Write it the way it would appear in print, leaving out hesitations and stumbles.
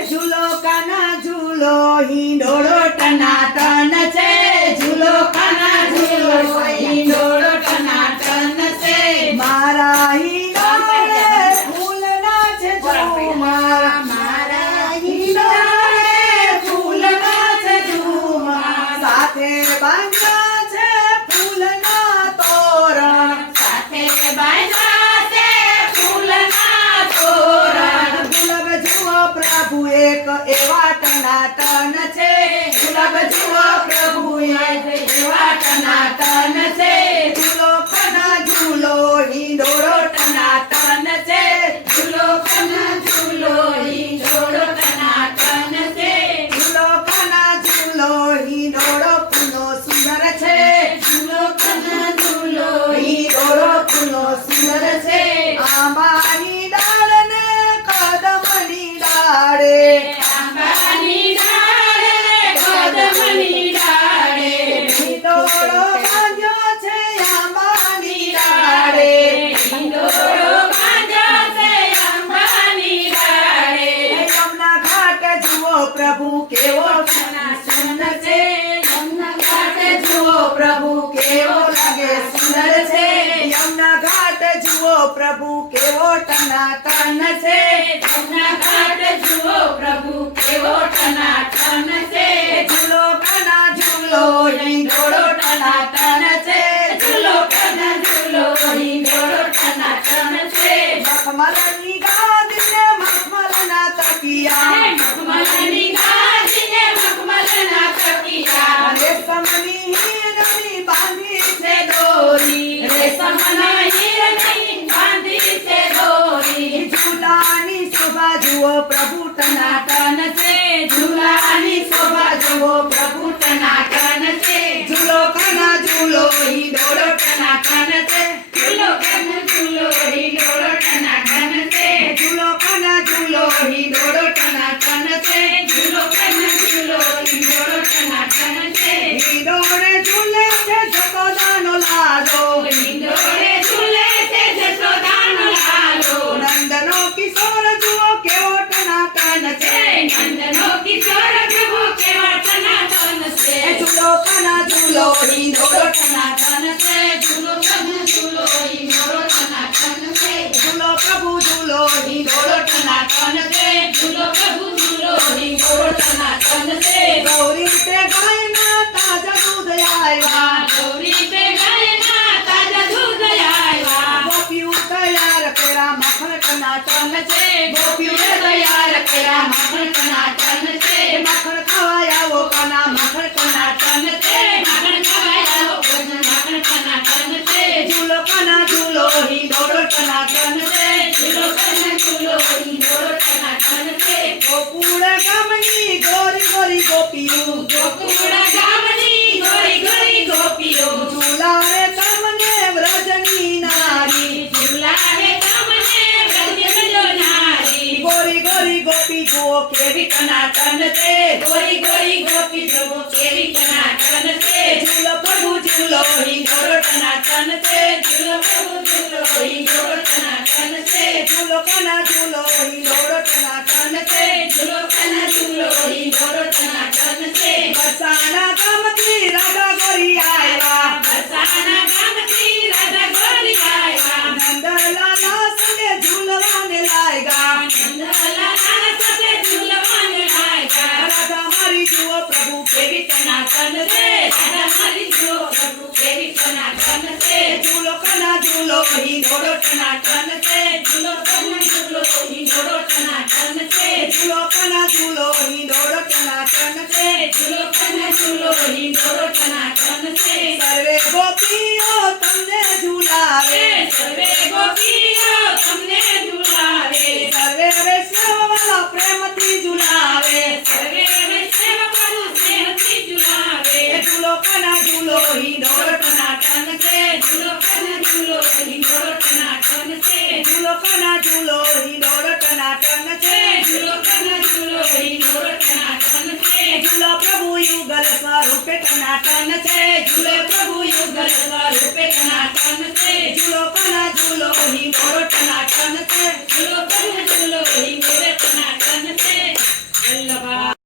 ઝૂલો કાના ઝૂલો હિંડોળો ટનાટન છે ઝૂલો કાના ઝૂલો હિંડોળો ટનાટન છે મારા હિંડોળે ફૂલના છે ઝુમા મારા હિંડોળે ફૂલના છે ઝુમા સાથે બાંધ્યા છે ફૂલના તોરણ સાથે બાંધ્યા છે ફૂલના તોરણ ગુલાબ જુઓ પ્રભુ એક એવા ટનાટન છે ગુલાબ જુઓ પ્રભુ એક એવા ટનાટન છે ઝૂલો કના ઝૂલો હિંડોળો ટનાટન છે ઝૂલો કના ઝૂલો હિંડોળો ટનાટન છે ઝૂલો કના ઝૂલો હિંડોળો ફૂલો સુંદર છે ઝૂલો કના ઝૂલો હિંડોળો ફૂલો સુંદર છે આંબાની ડાળ ને કદમની ડાળે આંબાની ડાળે કદમની ડાળે હિંડોળો બાંધ્યો છે આંબાની ડાળે હિંડોળો બાંધ્યો છે આંબાની ડાળે યમુના ઘાટે જુઓ પ્રભુ કેવો સુંદર છે યમુના ઘાટે જુઓ પ્રભુ કેવો લાગે સુંદર છે યમુના ઘાટે જુઓ પ્રભુ કેવો ટનાટન છે યમુના ઘાટે જુઓ પ્રભુ કેવો ટનાટન છે ઝૂલો કના ઝૂલો હિંડોળો ટનાટન છે ઝૂલો કના ઝૂલો હિંડોળો ટનાટન છે મખમલની ગાદીને મખમલના તકિયા મખમલની ગાદીને મખમલના તકિયા રેશમની હીરની બાંધી છે દોરી રેશમના હીરની બાંધી છે દોરી ઝૂલાની શોભા જુઓ પ્રભુ ટનાટન છે ઝૂલાની શોભા જુઓ પ્રભુ ટનાટન છે ઝૂલો કના ઝૂલો હિંડોળો ટનાટન છે ઝૂલો કના ઝૂલો હિંડોળો ટનાટન છે ઝૂલો કના ઝૂલો હિંડોળો ટનાટન છે ઝૂલો કના ઝૂલો હિંડોળો ટનાટન છે હિંડોળે ઝૂલે છે જશોદાનો લાડો હિંડોળે ઝૂલે છે જશોદાનો લાડો નંદનો કિશોર જુઓ કેવો ટનાટન છે નંદનો કિશોર જુઓ કેવો ટનાટન છે ઝૂલો કના ઝૂલો હિંડોળો ટનાટન છે ઝૂલો કના ઝૂલો હિંડોળો ટનાટન છે ઝૂલો પ્રભુ ઝૂલો હિંડોળો ટનાટન છે ઝૂલો પ્રભુ ઝૂલો હિંડોળો ટનાટન છે ગૌરી તે ગાયના તાજા દૂધ આવ્યા ગૌરી તે ગાયના તાજા દૂધ આવ્યા ગોપીઓ તૈયાર કર્યા મખણ ટનાટન છે ગોપીઓ તૈયાર કર્યા મખણ ટનાટન છે મખણ ખવાય આવો કના મખણ ટનાટન છે મખણ ખવાય આવો કના મખણ ટનાટન છે ઝૂલો કના ઝૂલો હિંડોળો ટનાટન છે ઝૂલો કના ઝૂલો હિંડોળો ટનાટન છે ગોકુળ ગામની ગોરી ગોરી ગોપીઓ ગોકુળ ગામની ગોરી ગોરી ગોપીઓ ઝૂલાવે તમને વ્રજની નારી ઝૂલાવે તમને વ્રજની નારી ગોરી ગોરી ગોપી જુઓ કેવી ટનાટન છે ગોરી ગોરી ગોપી જુઓ કેવી ટનાટન છે ઝૂલો પ્રભુ ઝૂલો હિંડોળો ટનાટન છે ઝૂલો પ્રભુ ઝૂલો હિંડોળો ટનાટન છે ઝૂલો કના ઝૂલો હિંડોળો ટનાટન છે ઝૂલો કના ઝૂલો હિંડોળો ટનાટન છે બરસાના ગામથી રાધા ગોરી આવ્યા બરસાના ગામથી રાધા ગોરી આવ્યા નંદલાલા સંગે ઝૂલવાને લાગ્યા નંદલાલા સાથે ઝૂલવાને લાગ્યા રાધા મારી જુઓ પ્રભુ કેવી ટનાટન છે રાધા મારી જુઓ પ્રભુ કેવી ટનાટન છે ઝૂલો કના ઝૂલો હિંડોળો ટનાટન છે ઝૂલો કના ઝૂલો હિંડોળો ટનાટન છે ઝૂલો કના ઝૂલો હિંડોળો ટનાટન છે ઝૂલો કના ઝૂલો હિંડોળો ટનાટન છે સર્વે ગોપીઓ તમને ઝૂલાવે સર્વે ગોપીઓ તમને ઝૂલાવે સર્વે વૈષ્ણવ પ્રેમથી ઝૂલાવે સર્વે વૈષ્ણવ પ્રભુ પ્રેમથી ઝૂલાવે ઝૂલો કના ઝૂલો હિંડોળો ટનાટન છે ઝૂલો કના ઝૂલો હિંડોળો ટનાટન છે ઝૂલો કના ઝૂલો હિંડોળો ટનાટન છે ઝૂલો કના ઝૂલો હિંડોળો ટનાટન છે ઝૂલો પ્રભુ યુગલ સ્વરૂપે ટનાટન છે ઝૂલો પ્રભુ યુગલ સ્વરૂપે ટનાટન છે ઝૂલો કના ઝૂલો હિંડોળો ટનાટન છે